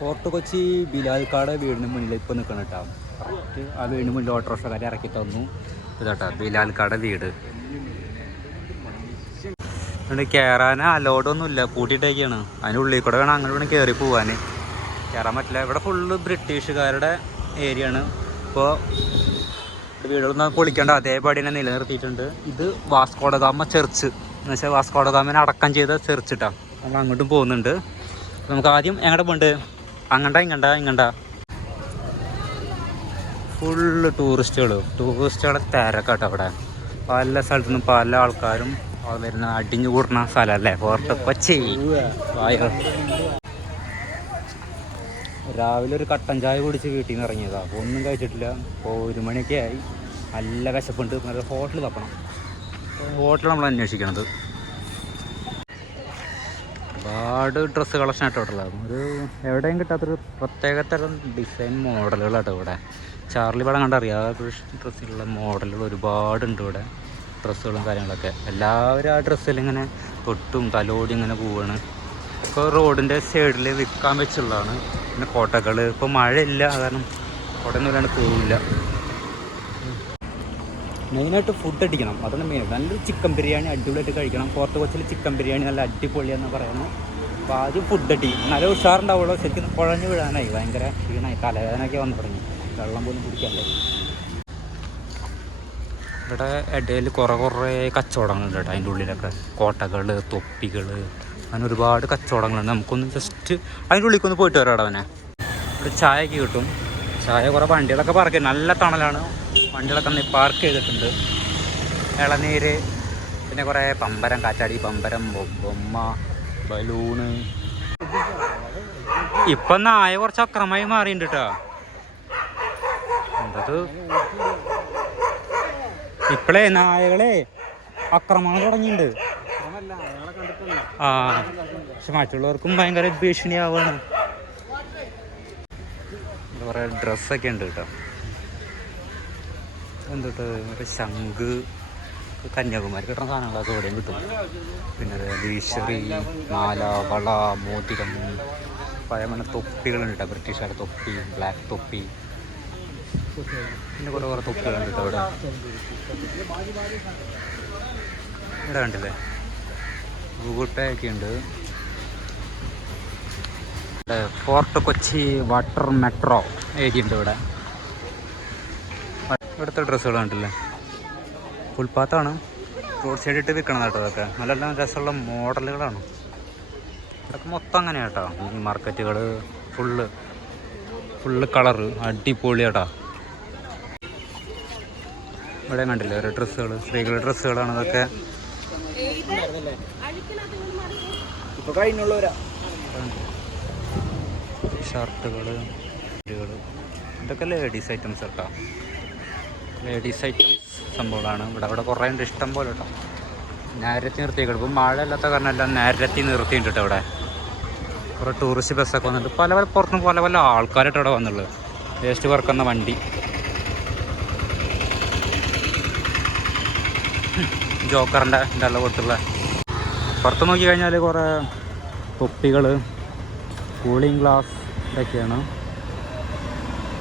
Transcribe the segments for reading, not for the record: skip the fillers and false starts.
Fort Kochi ബിലാൽക്കാട് വീടിന് മുന്നിൽ ഇപ്പോൾ നിൽക്കണം കേട്ടോ. കറക്റ്റ് ആ വീടിന് മുന്നിൽ ഓട്ടോറിക്ഷക്കാരെ ഇറക്കി തന്നു. ഇതാട്ടോ ബിലാൽക്കാട് വീട്. അതുകൊണ്ട് കയറാൻ അലോഡൊന്നുമില്ല, പൂട്ടിയിട്ടേക്കാണ്. അതിനുള്ളിൽ കൂടെ വേണം അങ്ങനെ വേണം കയറി പോകാൻ. കയറാൻ പറ്റില്ല. ഇവിടെ ഫുള്ള് ബ്രിട്ടീഷുകാരുടെ ഏരിയ ആണ്. ഇപ്പോൾ വീടുകളൊന്നും പൊളിക്കേണ്ട അതേപടി തന്നെ നിലനിർത്തിയിട്ടുണ്ട്. ഇത് വാസ്കോഡഗാമ ചർച്ച് എന്ന് വെച്ചാൽ വാസ്കോഡഗാമനെ അടക്കം ചെയ്ത ചർച്ച് ഇട്ടാ. നമ്മൾ അങ്ങോട്ടും പോകുന്നുണ്ട്. നമുക്ക് ആദ്യം എങ്ങോട്ട് പോകണ്ട്? ഇങ്ങണ്ട ഫുള്ള് ടൂറിസ്റ്റുകളെ തിരക്കാട്ടോ. അവിടെ പല സ്ഥലത്തു നിന്നും പല ആൾക്കാരും വരുന്ന അടിഞ്ഞു കൂടുന്ന സ്ഥലമല്ലേ ഫോർട്ട് കൊച്ചി. രാവിലെ ഒരു കട്ടൻ ചായ കുടിച്ച് വീട്ടിൽ നിന്ന് ഇറങ്ങിയതാണ്. അപ്പോൾ ഒന്നും കഴിച്ചിട്ടില്ല. ഇപ്പോൾ 1 മണിയൊക്കെ ആയി. നല്ല വിശപ്പുണ്ട്. നല്ല ഹോട്ടൽ തപ്പണം. ഹോട്ടൽ നമ്മൾ അന്വേഷിക്കണത്. ഒരുപാട് ഡ്രസ്സ് കളക്ഷൻ ആയിട്ട് ഉള്ളത്. ഒരു എവിടെയും കിട്ടാത്തൊരു പ്രത്യേകതരം ഡിസൈൻ മോഡലുകളാട്ടോ ഇവിടെ. ചാർലി പടം കണ്ടറിയാം. ആ ഡ്രസ്സിലുള്ള മോഡലുകൾ ഒരുപാടുണ്ട് ഇവിടെ. ഡ്രസ്സുകളും കാര്യങ്ങളൊക്കെ എല്ലാവരും ആ ഡ്രസ്സിൽ ഇങ്ങനെ തൊട്ടും തലോടി ഇങ്ങനെ പോവാണ്. ഇപ്പോൾ റോഡിൻ്റെ സൈഡിൽ വിൽക്കാൻ വെച്ചുള്ളതാണ്. പിന്നെ കോട്ടകൾ ഇപ്പോൾ മഴയില്ല, കാരണം കോട്ടയൊന്നും ഇല്ലാണ്ട് പോവില്ല. മെയിനായിട്ട് ഫുഡ് അടിക്കണം, അതാണ് മെയിനായിട്ട്. നല്ലൊരു ചിക്കൻ ബിരിയാണി അടിപൊളിയായിട്ട് കഴിക്കണം. ഫോർട്ട് കൊച്ചിയിൽ ചിക്കൻ ബിരിയാണി നല്ല അടിപൊളിയാണെന്ന് പറയുന്നത്. അപ്പോൾ ആദ്യം ഫുഡ് അടി നല്ല ഉഷാറുണ്ടാവുള്ളൂ. ശരിക്കും കുഴഞ്ഞു വീഴാനായി, ഭയങ്കര ക്ഷീണമായി, തലവേദനയൊക്കെ വന്നു തുടങ്ങി. വെള്ളം പോലും കുടിക്കാല്ലേ. ഇവിടെ ഇടയിൽ കുറേ കച്ചവടങ്ങളുണ്ട് കേട്ടോ. അതിൻ്റെ ഉള്ളിലൊക്കെ കോട്ടകൾ, തൊപ്പികൾ, അങ്ങനെ ഒരുപാട് കച്ചവടങ്ങളുണ്ട്. നമുക്കൊന്ന് ജസ്റ്റ് അതിൻ്റെ ഉള്ളിലേക്കൊന്ന് പോയിട്ട് വരാം. അവിടെ അവനെ ഇവിടെ ചായയൊക്കെ കിട്ടും. ചായ കുറേ വണ്ടികളൊക്കെ പാർക്ക് ചെയ്യും. നല്ല തണലാണ്. വണ്ടികളൊക്കെ പാർക്ക് ചെയ്തിട്ടുണ്ട്. ഇളനീര്, പിന്നെ കുറേ പമ്പരം, കാറ്റാടി പമ്പരം, ബൊമ്മ, ബലൂണ്. ഇപ്പം നായ കുറച്ച് അക്രമമായി മാറിയിട്ടുണ്ട് കേട്ടോ. എന്തത് ഇപ്പോഴേ നായകളെ ആക്രമണം തുടങ്ങിയിട്ടുണ്ട്. പക്ഷെ മറ്റുള്ളവർക്കും ഭയങ്കര ഭീഷണിയാവാണ്. എന്താ പറയുക, ഡ്രസ്സൊക്കെ ഉണ്ട് കേട്ടോ. എന്തൊട്ട് ഒരു ശംഖ്, കന്യാകുമാരി കിട്ടുന്ന സാധനങ്ങളൊക്കെ ഇവിടെയും കിട്ടും. പിന്നെ വീശറി, മാല, വള, മോതിരം, പഴമണ തൊപ്പികളുണ്ട് കേട്ടോ. ബ്രിട്ടീഷുകാരുടെ തൊപ്പി, ബ്ലാക്ക് തൊപ്പി, പിന്നെ കുറേ തൊപ്പികളുണ്ട് കേട്ടോ ഇവിടെ. ഇവിടെ കണ്ടില്ലേ, ഗൂഗിൾ പേ ഒക്കെ ഉണ്ട്. Fort Kochi water metro area ഉണ്ട് ഇവിടെ. ഇവിടുത്തെ ഡ്രസ്സുകൾ കണ്ടില്ലേ, ഫുൾപാത്താണ്. റോഡ് സൈഡ് ഇട്ട് വിൽക്കണം കേട്ടോ. അതൊക്കെ നല്ല രസമുള്ള മോഡലുകളാണ്. ഇതൊക്കെ മൊത്തം അങ്ങനെ കേട്ടോ. ഈ മാർക്കറ്റുകൾ ഫുള്ള് കളറ് അടിപൊളി കേട്ടോ. ഇവിടെ കണ്ടില്ലേ ഓരോ ഡ്രസ്സുകൾ, സ്ത്രീകളുടെ ഡ്രസ്സുകളാണ് ഇതൊക്കെ. ഷർട്ടുകൾ, ഇതൊക്കെ ലേഡീസ് ഐറ്റംസ് കേട്ടോ. ലേഡീസ് ഐറ്റംസ് സംഭവങ്ങളാണ് ഇവിടെ കുറേ ഉണ്ട്, ഇഷ്ടം പോലെ കേട്ടോ. നേരത്തി നിർത്തിയേക്കും. ഇപ്പം മഴ ഇല്ലാത്ത കാരണം എല്ലാം നേരത്തി നിർത്തിയിട്ടുണ്ട് കേട്ടോ. ഇവിടെ കുറേ ടൂറിസ്റ്റ് ബസ്സൊക്കെ വന്നിട്ട് പല പുറത്തുനിന്ന് പല ആൾക്കാരായിട്ട് ഇവിടെ വന്നുള്ളത്. വേസ്റ്റ് പറക്കുന്ന വണ്ടി, ജോക്കറിൻ്റെ ഇതല്ല കൊടുത്തുള്ള. പുറത്ത് നോക്കി കഴിഞ്ഞാൽ കുറേ തൊപ്പികൾ, കൂളിംഗ് ഗ്ലാസ് ഇതൊക്കെയാണ്.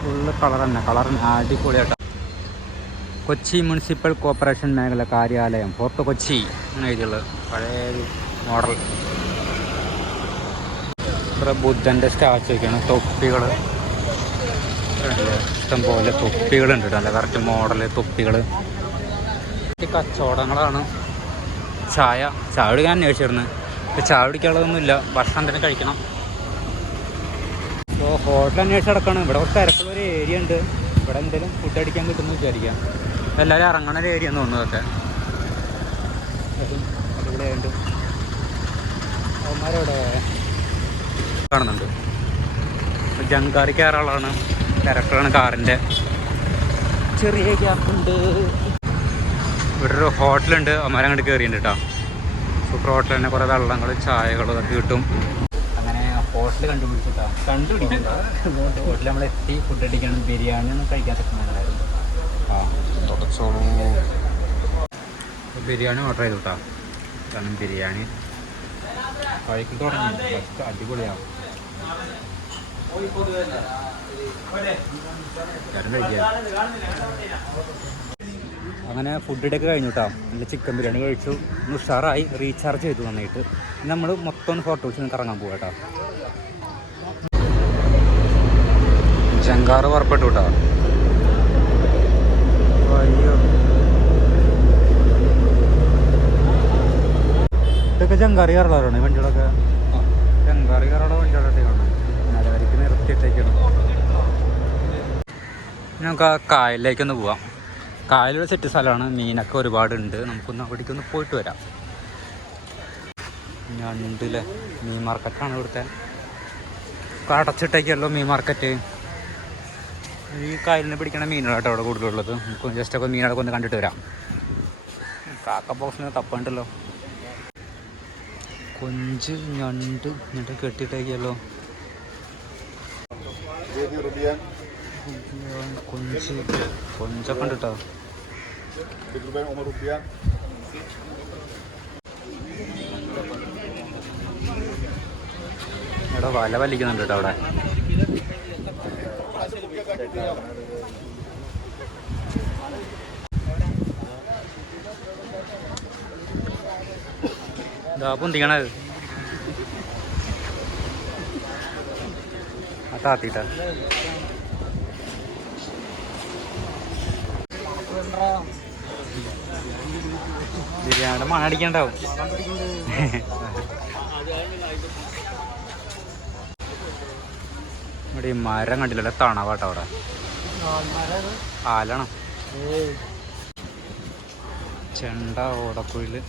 ഫുള്ള് കളർ തന്നെ അടിപൊളിയാട്ടോ. കൊച്ചി മുനിസിപ്പൽ കോർപ്പറേഷൻ മേഖല കാര്യാലയം, ഫോർട്ട് കൊച്ചി അങ്ങനെ എഴുതിയുള്ളത്. പഴയ മോഡൽ. ഇവിടെ ബുദ്ധൻ്റെ സ്റ്റാച്ചു ഒക്കെയാണ്. തൊപ്പികൾ ഇഷ്ടം പോലെ തൊപ്പികളുണ്ട് കേട്ടോ. നല്ല കറക്റ്റ് മോഡൽ തൊപ്പികൾ. കച്ചവടങ്ങളാണ്. ചായ കുടിക്കാൻ അന്വേഷിച്ചിരുന്നു. ഇപ്പോൾ ചായ കുടിക്കാനുള്ളതൊന്നുമില്ല, ഭക്ഷണം തന്നെ കഴിക്കണം. അപ്പോൾ ഹോട്ടൽ അന്വേഷിച്ച് കിടക്കണം. ഇവിടെ കുറച്ച് തിരക്കുള്ളൊരു ഏരിയ ഉണ്ട്. ഇവിടെ എന്തെങ്കിലും ഫുഡ് അടിക്കാൻ കിട്ടുമെന്ന് വിചാരിക്കാം. എല്ലാവരും ഇറങ്ങണ ഒരു ഏരിയ എന്ന് തോന്നുന്നതൊക്കെ. അടിപൊളിയായിട്ട് അവന്മാരവിടെ കാണുന്നുണ്ട്. ജങ്കാറി കയറാളാണ്. തിരക്കുകളാണ് കാറിൻ്റെ. ചെറിയ ഗ്യാപ്പുണ്ട്. ഇവിടെ ഒരു ഹോട്ടലുണ്ട്. അവന്മാരങ്ങോട്ട് കയറിയിട്ടുണ്ട് കേട്ടോ. സൂപ്പർ ഹോട്ടൽ തന്നെ. കുറേ വെള്ളങ്ങൾ, ചായകളും അതൊക്കെ കിട്ടും. അങ്ങനെ ഹോട്ടൽ കണ്ടുപിടിക്കണ്ട. ഹോട്ടൽ നമ്മളെത്തി ഫുഡ് അടിക്കണം. ബിരിയാണി ഒന്നും കഴിക്കാൻ പറ്റുന്നുണ്ടായിരുന്നു. ബിരിയാണി ഓർഡർ ചെയ്തു കേട്ടോ. കാരണം ബിരിയാണി കഴിക്കാൻ തുടങ്ങി. അടിപൊളിയാവും. അങ്ങനെ ഫുഡ് ഒക്കെ കഴിഞ്ഞു കേട്ടോ. നല്ല ചിക്കൻ ബിരിയാണി കഴിച്ചു, ഒന്ന് ഉഷാറായി, റീചാർജ് ചെയ്തു നന്നായിട്ട്. നമ്മൾ മൊത്തം ഒന്ന് ഫോട്ടോസ് കറങ്ങാൻ പോകാം കേട്ടോ. ജങ്കാറ് പുറപ്പെട്ടു കേട്ടോ. അയ്യോ, ഇതൊക്കെ ജങ്കാറി കയറാറാണ് വണ്ടികളൊക്കെ. ജങ്കാറി കയറാനുള്ള വണ്ടികളൊക്കെ കാണാം. നിലവരിക്ക് നിർത്തിയിട്ടേക്കാണ്. നമുക്ക് ആ കായലിലേക്കൊന്ന് പോവാം. കായലൊരു സെറ്റ് സ്ഥലമാണ്, മീനൊക്കെ ഒരുപാടുണ്ട്. നമുക്കൊന്ന് അവിടേക്കൊന്ന് പോയിട്ട് വരാം. ഞണ്ടില്ലേ, മീൻ മാർക്കറ്റാണ് ഇവിടുത്തെ. അടച്ചിട്ടേക്കല്ലോ മീൻ മാർക്കറ്റ്. ഈ കായലിന് പിടിക്കണ മീനുകളാട്ടോ അവിടെ കൂടുതലുള്ളത്. നമുക്ക് ജസ്റ്റൊക്കെ മീനുകളൊക്കെ ഒന്ന് കണ്ടിട്ട് വരാം. കാക്ക ബോക്സിന് തപ്പുണ്ടല്ലോ. കൊഞ്ച്, ഞണ്ട് എന്നിട്ട് കെട്ടിയിട്ടേക്കല്ലോ. കൊഞ്ചൊക്കെ ഉണ്ട് കേട്ടോ. ഇവിടെ വല വലിക്കുന്നുണ്ട് കേട്ടോ അവിടെ. ഇതാ പൊന്തിക്കണത് ആ താത്തിട്ടാ. ബിരിയാണിയുടെ മണം അടിക്കണ്ടാവും. ഇവിടെ ഈ മരം കണ്ടില്ലല്ലോ, തണവാട്ടോ അവിടെ. ആലാണോ? ചെണ്ട, ഓടക്കുഴില്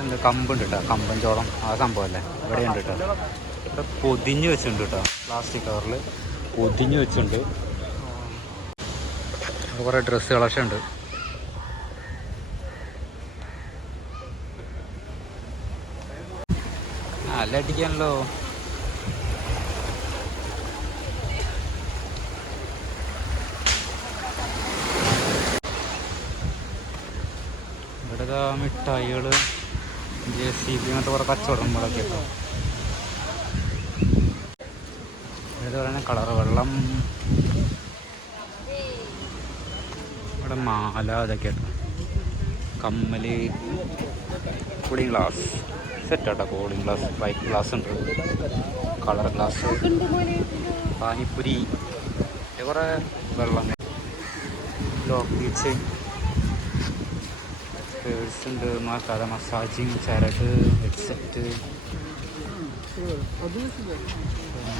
എന്താ കമ്പുണ്ട് കേട്ടോ, കമ്പൻ ചോളം ആ സംഭവമല്ലേ ഇവിടെ ഉണ്ട് കേട്ടോ. ഇവിടെ പൊതിഞ്ഞ് വെച്ചിട്ടുണ്ട് കേട്ടോ, പ്ലാസ്റ്റിക് കവറിൽ പൊതിഞ്ഞ് വെച്ചിട്ടുണ്ട്. കുറേ ഡ്രസ്സ് കളക്ഷൻ ഉണ്ട്. നല്ല അടിക്കാനല്ലോ. ഇവിടെ മിഠായികൾ, JCB അങ്ങനത്തെ കുറേ കച്ചവടങ്ങളൊക്കെ കേട്ടോ. ഇത് പറയുന്ന കളറ് വെള്ളം. ഇവിടെ മാല അതൊക്കെ കേട്ടോ. കമ്മല്, കൂളിംഗ് ഗ്ലാസ് സെറ്റാട്ടോ. കൂളിംഗ് ഗ്ലാസ്, വൈറ്റ് ഗ്ലാസ് ഉണ്ട്, കളർ ഗ്ലാസ്, പാനിപ്പുരി, കുറേ വെള്ളം, ലോക്ക് പേഴ്സ് ഉണ്ട്, മാക്കാതെ മസാജിങ്, ചരട്, ഹെഡ്സെറ്റ്,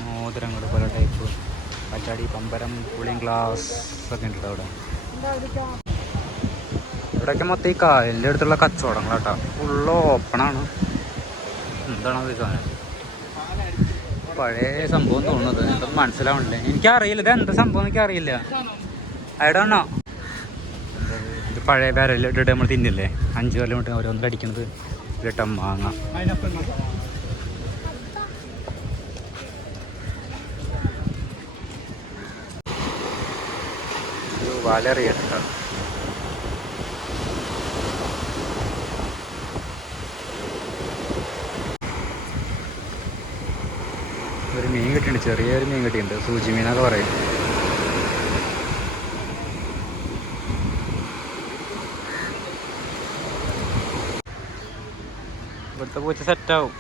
മോതിരങ്ങൾ പല ടൈപ്പ്, പച്ചാടി, പമ്പരം, കൂളിംഗ് ഗ്ലാസ് ഒക്കെ ഉണ്ട് അവിടെ. ഇവിടെയൊക്കെ മൊത്തം ഈ കായലിൻ്റെ അടുത്തുള്ള കച്ചവടങ്ങളാട്ടോ. ഫുള്ള് ഓപ്പണാണ്. എന്താണത് സാധനം? പഴയ സംഭവം തോന്നുന്നത്. എന്തൊന്നും മനസ്സിലാവണില്ല. എനിക്കറിയില്ല ഇത് എന്താ സംഭവം, എനിക്കറിയില്ല. അയടാണോ ഇത്? പഴയ പേരല്ലിട്ടിട്ട് നമ്മൾ തിന്നില്ലേ, 5 കൊല്ലം തൊട്ട് ഓരോന്നും കടിക്കുന്നത്. ഇട്ടം മാങ്ങ, ഒരു വലറിയാട്ടോ. ഒരു മീൻ കിട്ടിയിട്ടുണ്ട്, ചെറിയൊരു മീൻ കിട്ടിയിട്ടുണ്ട്, സൂചി മീനൊക്കെ പറയും. ഇവിടുത്തെ പൂച്ച സെറ്റാവും.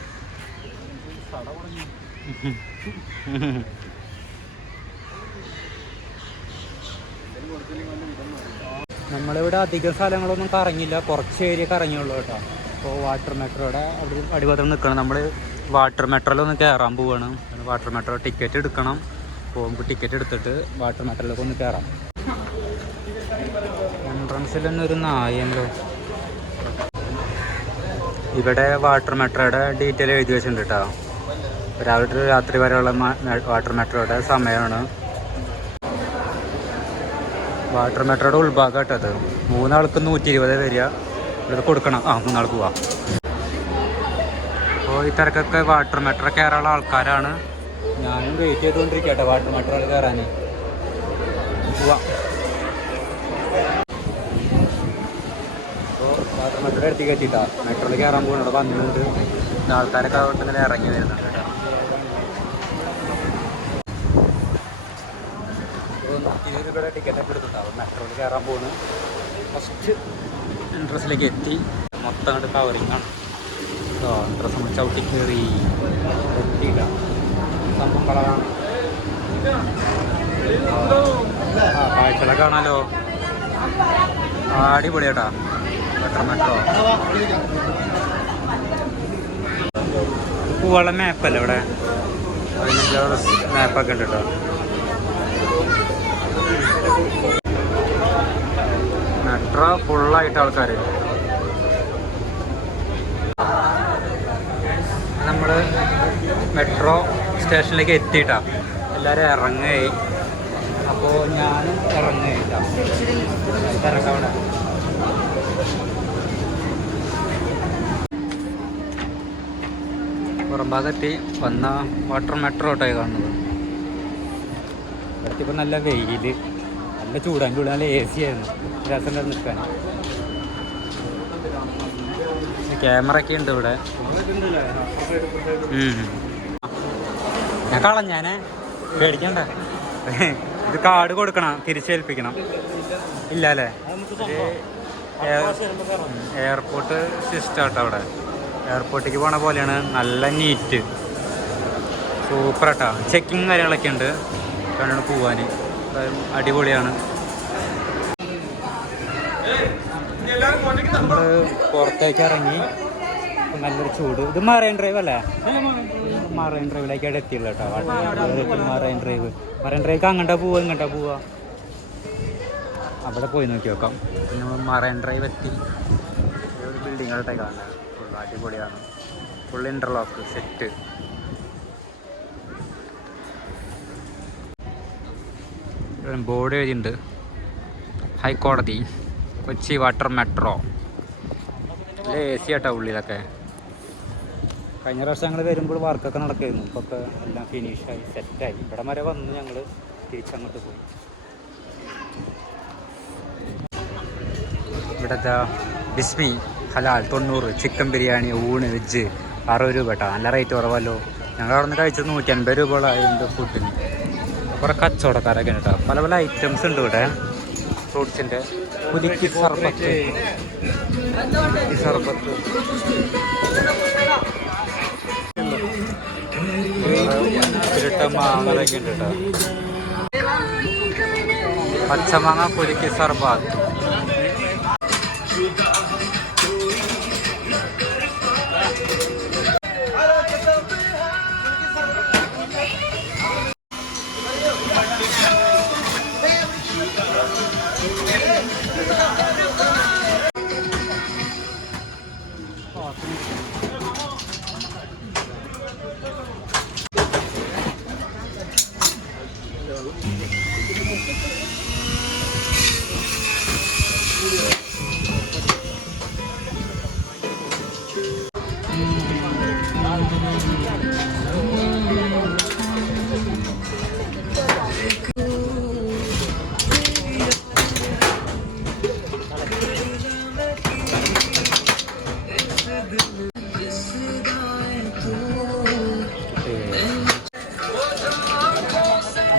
നമ്മളിവിടെ അധികം സ്ഥലങ്ങളൊന്നും കറങ്ങില്ല, കുറച്ച് ഏരിയ കറങ്ങിയുള്ളൂ കേട്ടോ. അപ്പോൾ വാട്ടർ മെട്രോയുടെ അവിടെ അടിഭാഗത്ത് നിൽക്കണം. നമ്മൾ വാട്ടർ മെട്രോയിലൊന്ന് കയറാൻ പോവുകയാണ്. വാട്ടർ മെട്രോ ടിക്കറ്റ് എടുക്കണം. പോകുമ്പോൾ ടിക്കറ്റ് എടുത്തിട്ട് വാട്ടർ മെട്രോയിലൊക്കെ ഒന്ന് കയറാം. എൻട്രൻസിൽ തന്നെ ഒരു നായല്ലോ. ഇവിടെ വാട്ടർ മെട്രോയുടെ ഡീറ്റെയിൽ എഴുതി വെച്ചിട്ടുണ്ട് കേട്ടോ. രാവിലെ രാത്രി വരെയുള്ള വാട്ടർ മെട്രോയുടെ സമയമാണ്. വാട്ടർ മെട്രോയുടെ ഉൾഭാഗം കേട്ടോ അത്. 3 ആൾക്ക് 120 വരിക. ഇത് കൊടുക്കണം. 3 ആൾക്ക് പോവാം. അപ്പോൾ ഈ തിരക്കൊക്കെ വാട്ടർ മെട്രോ കയറാനുള്ള ആൾക്കാരാണ്. ഞാനും വെയിറ്റ് ചെയ്തുകൊണ്ടിരിക്കുക കേട്ടോ വാട്ടർ മെട്രോയിൽ കയറാൻ. പോവാം. അപ്പോൾ വാട്ടർ മെട്രോയുടെ അടുത്തേക്ക് എത്തിയിട്ടാ. മെട്രോയിൽ കയറാൻ പോകുന്നുണ്ട്. വന്നിട്ടുണ്ട്. ആൾക്കാരൊക്കെ അവിടെ ഇങ്ങനെ ഇറങ്ങി വരുന്നുണ്ട് കേട്ടോ. രൂപയുടെ ടിക്കറ്റൊക്കെ എടുത്തിട്ടാവും. മെട്രോയിൽ കയറാൻ പോകുന്നു. ഫസ്റ്റ് എൻട്രൻസിലേക്ക് എത്തി. മൊത്തം കണ്ട് കവറിങ് ആണ്. എൻട്രൻസ് നമ്മൾ ചവിട്ടി കയറി എത്തിയില്ല. സംഭവം കളറാണ്. കാഴ്ചകളൊക്കെ കാണാലോ. അടിപൊളിയാട്ടാ മെട്രോ. പൂവളം മാപ്പല്ലേ ഇവിടെ? അതിൻ്റെ മാപ്പൊക്കെ ഉണ്ട് കേട്ടോ. മെട്രോ ഫുള്ളായിട്ട് ആൾക്കാർ. നമ്മൾ മെട്രോ സ്റ്റേഷനിലേക്ക് എത്തിയിട്ടാ. എല്ലാവരും ഇറങ്ങുകയായി. അപ്പോൾ ഞാനും ഇറങ്ങുകയില്ല. ഇറങ്ങാവിടെ പുറം ഭാഗത്ത് വന്ന വാട്ടർ മെട്രോ ഓട്ടോയെ കാണുന്നത്. ഇവിടത്തിപ്പോൾ നല്ല വെയിൽ, നല്ല ചൂടാൻ ചൂട്, നല്ല AC ആയിരുന്നു. രസം നിൽക്കാൻ. ക്യാമറ ഒക്കെ ഉണ്ട് ഇവിടെ. ഞാൻ കളഞ്ഞാനെ പേടിക്കണ്ട. ഇത് കാർഡ് കൊടുക്കണം, തിരിച്ചേൽപ്പിക്കണം. ഇല്ല അല്ലേ? എയർപോർട്ട് സിസ്റ്റം കേട്ടോ അവിടെ. എയർപോർട്ടിലേക്ക് പോണ പോലെയാണ്. നല്ല നീറ്റ്, സൂപ്പറാട്ടാ. ചെക്കിങ് കാര്യങ്ങളൊക്കെ ഉണ്ട് കണ്ടു പോവാൻ. അടിപൊളിയാണ്. നമ്മൾ പുറത്തേക്ക് ഇറങ്ങി. നല്ലൊരു ചൂട്. ഇത് മറൈൻ ഡ്രൈവ് അല്ലേ? മറൈൻ ഡ്രൈവിലേക്കായിട്ട് എത്തിയുള്ളൂ കേട്ടോ. മറൈൻ ഡ്രൈവ് അങ്ങോട്ടാ പോവാ. അവിടെ പോയി നോക്കി നോക്കാം. പിന്നെ നമ്മൾ മറൈൻ ഡ്രൈവ് എത്തി. ഒരു ബിൽഡിങ്ങായിട്ടേ കാണുന്നത്. ഫുൾ അടിപൊളിയാണ്. Full interlock set. ബോർഡ് എഴുതിയിട്ടുണ്ട്. ഹൈക്കോടതി കൊച്ചി വാട്ടർ മെട്രോ. നല്ല AC ആട്ടോ ഉള്ളിലൊക്കെ. കഴിഞ്ഞ പ്രാവശ്യം ഞങ്ങൾ വരുമ്പോൾ വർക്കൊക്കെ നടക്കായിരുന്നു. ഇപ്പൊക്കെ എല്ലാം ഫിനിഷായി, സെറ്റായി. ഇവിടെ വരെ വന്ന് ഞങ്ങൾ തിരിച്ചങ്ങോട്ട് പോയി. ഇവിടുത്തെ ബിസ്മി ഹലാൽ 90, ചിക്കൻ ബിരിയാണി, ഊണ്, വെജ് 60 രൂപ കേട്ടോ. നല്ല റേറ്റ് കുറവല്ലോ. ഞങ്ങൾ അവിടെ നിന്ന് കഴിച്ചത് 150 രൂപയോളായിരുന്നു ഫുഡിന്. കുറേ കച്ചവടക്കാരൊക്കെ ഉണ്ട് കേട്ടോ. പല പല ഐറ്റംസ് ഉണ്ട് ഇവിടെ. ഫ്രൂട്ട്സിൻ്റെ പുലിക്ക് സർബത്ത്, മാങ്ങകളൊക്കെ ഉണ്ട് കേട്ടോ. പച്ചമാങ്ങ പുലിക്ക് സർബത്ത്.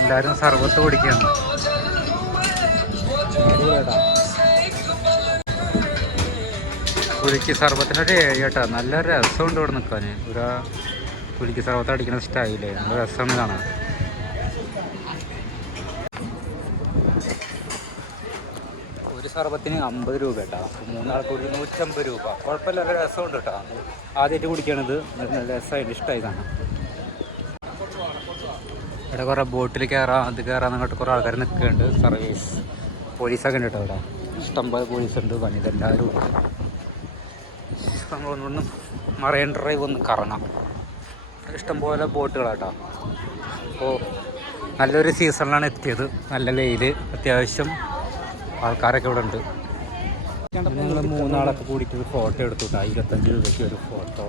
എല്ലാവരും സർബത്ത് കുടിക്കുകയാണ്. പുലിക്ക് സർബത്തിനൊരു 7 കേട്ടോ. നല്ല രസമുണ്ട് ഇവിടെ നിൽക്കാൻ. ഒരു പുലിക്ക് സർബത്ത് അടിക്കുന്ന സ്റ്റൈല് നല്ല രസമാണ് കാണാൻ. ഒരു സർബത്തിന് 50 രൂപ കേട്ടോ. 3 ആൾക്ക് കൂടി 150 രൂപ. കുഴപ്പമില്ല, നല്ല രസമുണ്ട് കേട്ടോ. ആദ്യമായിട്ട് കുടിക്കണത് നല്ല രസമായിട്ട് ഇഷ്ടമായി കാണാം. ഇവിടെ കുറേ ബോട്ടിൽ കയറാം, അത് കയറാന്നങ്ങോട്ട് കുറേ ആൾക്കാർ നിൽക്കുന്നുണ്ട്. സർവീസ് പോലീസൊക്കെ ഉണ്ട് കേട്ടോ. ഇവിടെ ഇഷ്ടംപോലെ പോലീസുണ്ട്. വനിതെല്ലാവരും നമ്മളൊന്നും മറൈൻ ഡ്രൈവ് ഒന്ന് കറങ്ങാം. ഇഷ്ടംപോലെ ബോട്ടുകളാട്ടോ. അപ്പോൾ നല്ലൊരു സീസണിലാണ് എത്തിയത്. നല്ല വെയിൽ, അത്യാവശ്യം ആൾക്കാരൊക്കെ ഇവിടെ ഉണ്ട്. ഞങ്ങൾ 3 ആളൊക്കെ കൂടിയിട്ട് ഫോട്ടോ എടുത്തു കേട്ടോ. 25 രൂപയ്ക്ക് ഒരു ഫോട്ടോ.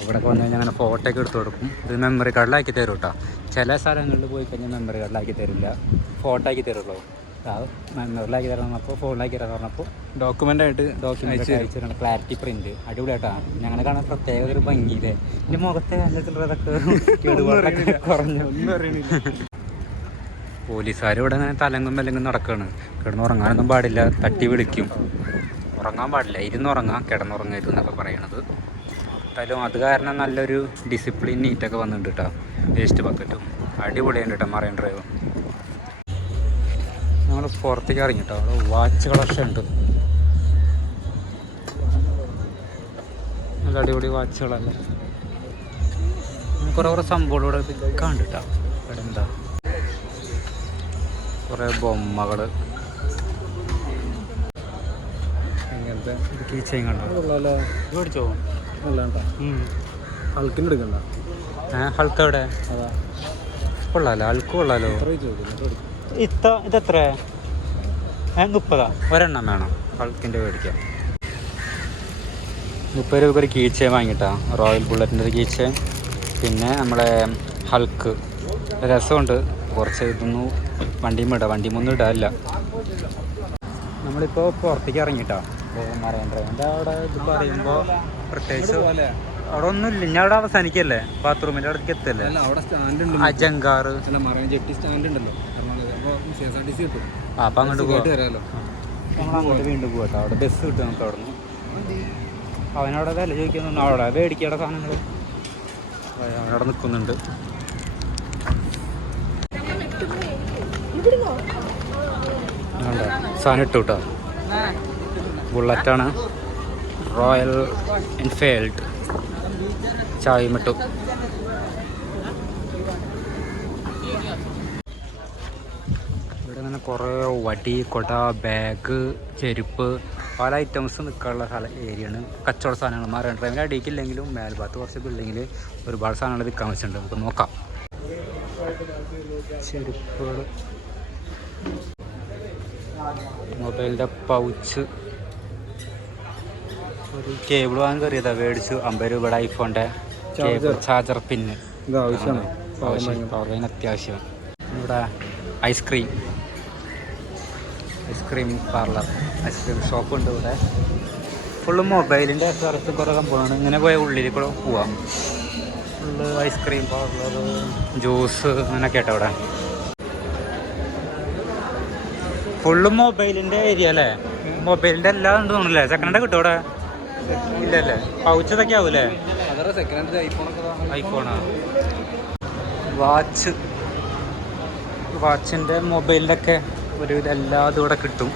ഇവിടെയൊക്കെ വന്നു കഴിഞ്ഞാൽ അങ്ങനെ ഫോട്ടോ ഒക്കെ എടുത്ത് കൊടുക്കും. ഇത് മെമ്മറി കാർഡിലാക്കി തരും കേട്ടോ. ചില സ്ഥലങ്ങളിൽ പോയി കഴിഞ്ഞാൽ മെമ്മറി കാർഡിലാക്കി തരില്ല, ഫോട്ടോ ആക്കി തരുള്ളൂ. മെമ്മറിലാക്കി തരാൻ പറഞ്ഞപ്പോൾ ഫോണിലാക്കി തരാൻ പറഞ്ഞപ്പോൾ ഡോക്യുമെൻ്റ് അയച്ചിട്ടുണ്ട്. ക്ലാരിറ്റി പ്രിൻറ്റ് അടിപൊളിയായിട്ടാ. ഞങ്ങളെ കാണാൻ പ്രത്യേക ഒരു ഭംഗിയില്ലേ. എൻ്റെ മുഖത്തെ അതൊക്കെ കേടുപാടൊക്കെ കുറഞ്ഞു. പോലീസുകാർ ഇവിടെ ഇങ്ങനെ തലങ്ങും വിലങ്ങും നടക്കുകയാണ്. കിടന്നുറങ്ങാനൊന്നും പാടില്ല, തട്ടി വിളിക്കും. ഉറങ്ങാൻ പാടില്ല, ഇരുന്നുറങ്ങാം, കിടന്നുറങ്ങരുത് എന്നൊക്കെ പറയണത്. എന്തായാലും അത് കാരണം നല്ലൊരു ഡിസിപ്ലിൻ നീറ്റൊക്കെ വന്നിട്ടുണ്ട് കേട്ടോ. വേസ്റ്റ് ബക്കറ്റും അടിപൊളിയുണ്ട് കേട്ടോ മറൈൻ ഡ്രൈവ്. നമ്മൾ പുറത്തേക്ക് ഇറങ്ങി കേട്ടോ. അവിടെ വാച്ച് കളക്ഷൻ ഉണ്ട്, നല്ല അടിപൊളി വാച്ചുകളല്ലേ. കുറേ സംഭവം ഇവിടെ കണ്ട് കേട്ടോ. ഇവിടെ എന്താ കുറേ ബൊമ്മകൾ, ഇങ്ങനത്തെ കീ ചെയിൻ കണ്ടോ. മേടിച്ചോ? ഹൾക്കിന് എടുക്കണ്ട. ഹൾക്ക് എവിടെ? കൊള്ളാലോ, ഹൾക്ക് കൊള്ളാലോ. ഇതെത്ര? 30. ഒരെണ്ണം വേണം ഹൾക്കിൻ്റെ മേടിക്കാം. 30 രൂപ ഒരു കീ ചെയിൻ വാങ്ങിയിട്ടാ, റോയൽ ബുള്ളറ്റിൻ്റെ ഒരു കീ ചെയിൻ. പിന്നെ നമ്മളെ ഹൾക്ക് രസമുണ്ട്. കുറച്ച് ഇതൊന്നും വണ്ടിമൊന്നും ഇടാനില്ല. നമ്മളിപ്പോൾ പുറത്തേക്ക് ഇറങ്ങിയിട്ടാ. അപ്പോൾ മറൈൻ ഡ്രൈവിൻ്റെ അവിടെ ഇത് പറയുമ്പോൾ പ്രത്യേകിച്ച് അവിടെ ഒന്നുമില്ല. ഞാൻ അവിടെ അവസാനിക്കല്ലേ, ബാത്റൂമിൻ്റെ അവിടേക്ക് എത്തല്ലേ. അജങ്കാറ് അപ്പം അങ്ങോട്ട് പോകാം. നമ്മൾ അങ്ങോട്ട് വീണ്ടും പോകട്ടോ. അവിടെ ബസ് കിട്ടും നമുക്ക് അവിടെ നിന്ന്. അവനവിടെ വില ചോദിക്കുന്നു, അവിടെ മേടിക്കേണ്ട സാധനങ്ങൾ അവനവിടെ നിൽക്കുന്നുണ്ട്. സാധനം ഇട്ടു കേട്ടോ. ബുള്ളറ്റാണ്, റോയൽ എൻഫീൽഡ്. ചായയും ഇട്ടു. ഇവിടെ ഇങ്ങനെ കുറേ വടി, കൊട, ബാഗ്, ചെരുപ്പ്, പല ഐറ്റംസ് നിൽക്കാനുള്ള ഏരിയയാണ്. കച്ചവട സാധനങ്ങൾ മറൈൻ ഡ്രൈവിൻ്റെ അടിയിക്കില്ലെങ്കിലും മേൽഭാഗത്ത് കുറച്ച് ബിൽഡിങ്ങിൽ ഒരുപാട് സാധനങ്ങൾ വിൽക്കാൻ വെച്ചിട്ടുണ്ട്. നമുക്ക് നോക്കാം. ചെരുപ്പുകൾ, മൊബൈലിൻ്റെ പൗച്ച്, ഒരു കേബിൾ വാങ്ങാൻ കയറിയതാണ്. മേടിച്ചു 50 രൂപയുടെ ഐഫോണിൻ്റെ കേബിൾ, ചാർജർ പിന്ന് ആവശ്യം, പവർ ബാങ്ക് അത്യാവശ്യം. ഇവിടെ ഐസ്ക്രീം പാർലർ, ഐസ്ക്രീം ഷോപ്പ് ഉണ്ട് ഇവിടെ. ഫുള്ള് മൊബൈലിൻ്റെ കുറച്ച് കുറേ സംഭവമാണ്. ഇങ്ങനെ പോയ ഉള്ളിൽ കൂടെ പോവാം. ഫുള്ള് ഐസ്ക്രീം പാർലർ, ജ്യൂസ് അങ്ങനെയൊക്കെ ആട്ടോ ഇവിടെ. ഫുള്ള് മൊബൈലിൻ്റെ ഏരിയ അല്ലേ. മൊബൈലിൻ്റെ എല്ലാം ഉണ്ട് തോന്നുന്നില്ലേ. സെക്കൻഡ് ഹാൻഡ് കിട്ടും ഇവിടെ? ഇല്ലല്ലേ. പൗച്ച് ഇതൊക്കെ ആവൂലേ? ഐഫോണാ. വാച്ചിൻ്റെ മൊബൈലിൻ്റെ ഒക്കെ ഒരുവിധം എല്ലാതും ഇവിടെ കിട്ടും.